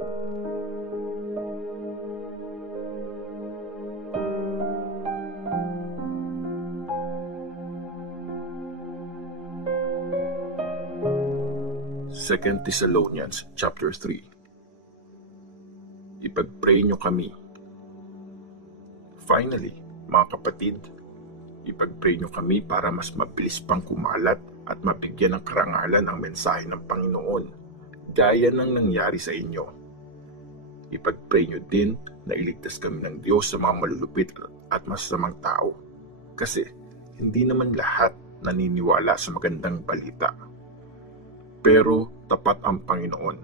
2 Thessalonians chapter 3. Ipag-pray nyo kami. Finally, mga kapatid, ipag-pray nyo kami para mas mabilis pang kumalat at mabigyan ng karangalan ang mensahe ng Panginoon, gaya ng nangyari sa inyo. Ipag-pray nyo din na iligtas kami ng Diyos sa mga malulupit at masasamang tao, kasi hindi naman lahat naniniwala sa magandang balita. Pero tapat ang Panginoon.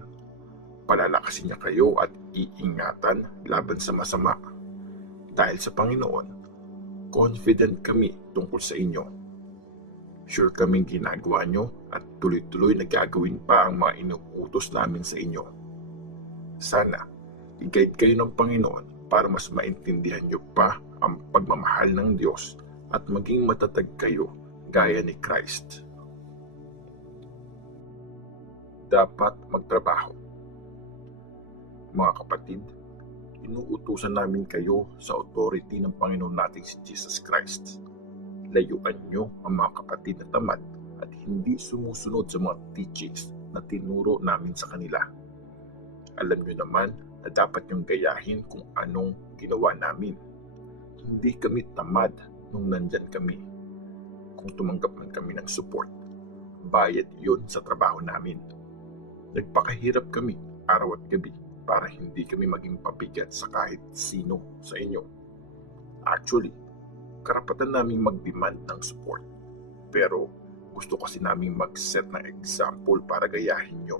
Palalakasin niya kayo at iingatan laban sa masama. Dahil sa Panginoon, confident kami tungkol sa inyo. Sure kaming ginagawa nyo at tuloy-tuloy na gagawin pa ang mga inuutos namin sa inyo. Sana, i-guide kayo ng Panginoon para mas maintindihan nyo pa ang pagmamahal ng Diyos at maging matatag kayo gaya ni Christ. Dapat magtrabaho. Mga kapatid, inuutusan namin kayo sa authority ng Panginoon nating si Jesus Christ. Layuan nyo ang mga kapatid na tamad at hindi sumusunod sa mga teachings na tinuro namin sa kanila. Alam nyo naman na dapat nyong gayahin kung anong ginawa namin. Hindi kami tamad nung nandyan kami. Kung tumanggap man kami ng support, bayad yun sa trabaho namin. Nagpakahirap kami araw at gabi para hindi kami maging pabigat sa kahit sino sa inyo. Actually, karapatan namin mag-demand ng support. Pero gusto kasi namin mag-set ng example para gayahin nyo.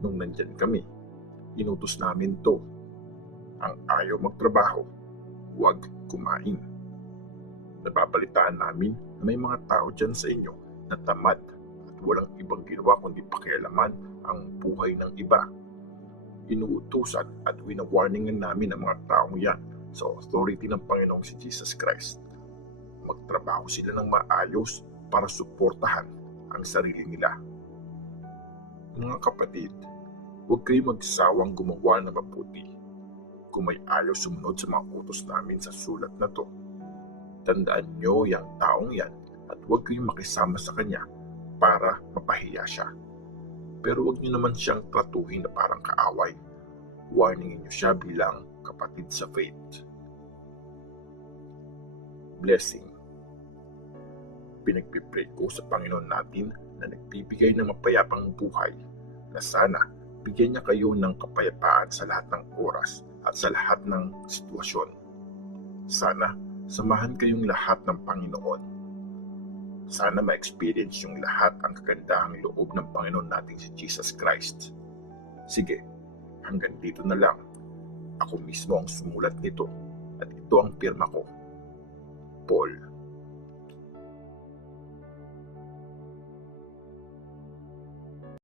Nung nandyan kami, inutos namin to. Ang ayaw magtrabaho, huwag kumain. Nababalitaan namin na may mga tao dyan sa inyo na tamad at walang ibang ginawa kundi pakialaman ang buhay ng iba. Inuutusan at winawarningan namin ang mga taong yan sa authority ng Panginoong si Jesus Christ. Magtrabaho sila ng maayos para suportahan ang sarili nila. Mga kapatid, huwag kayo magsawang gumawa ng mabuti kung may ayaw sumunod sa mga utos namin sa sulat na to. Tandaan nyo yung taong yan at huwag kayong makisama sa kanya para mapahiya siya. Pero huwag nyo naman siyang tratuhin na parang kaaway. Warningin nyo siya bilang kapatid sa faith. Blessing. Pinagpipray ko sa Panginoon natin na nagbibigay ng mapayapang buhay na sana bigyan niya kayo ng kapayapaan sa lahat ng oras at sa lahat ng sitwasyon. Sana samahan kayong lahat ng Panginoon. Sana ma-experience yung lahat ang kagandahang loob ng Panginoon nating si Jesus Christ. Sige, hanggang dito na lang. Ako mismo ang sumulat nito at ito ang pirma ko. Paul.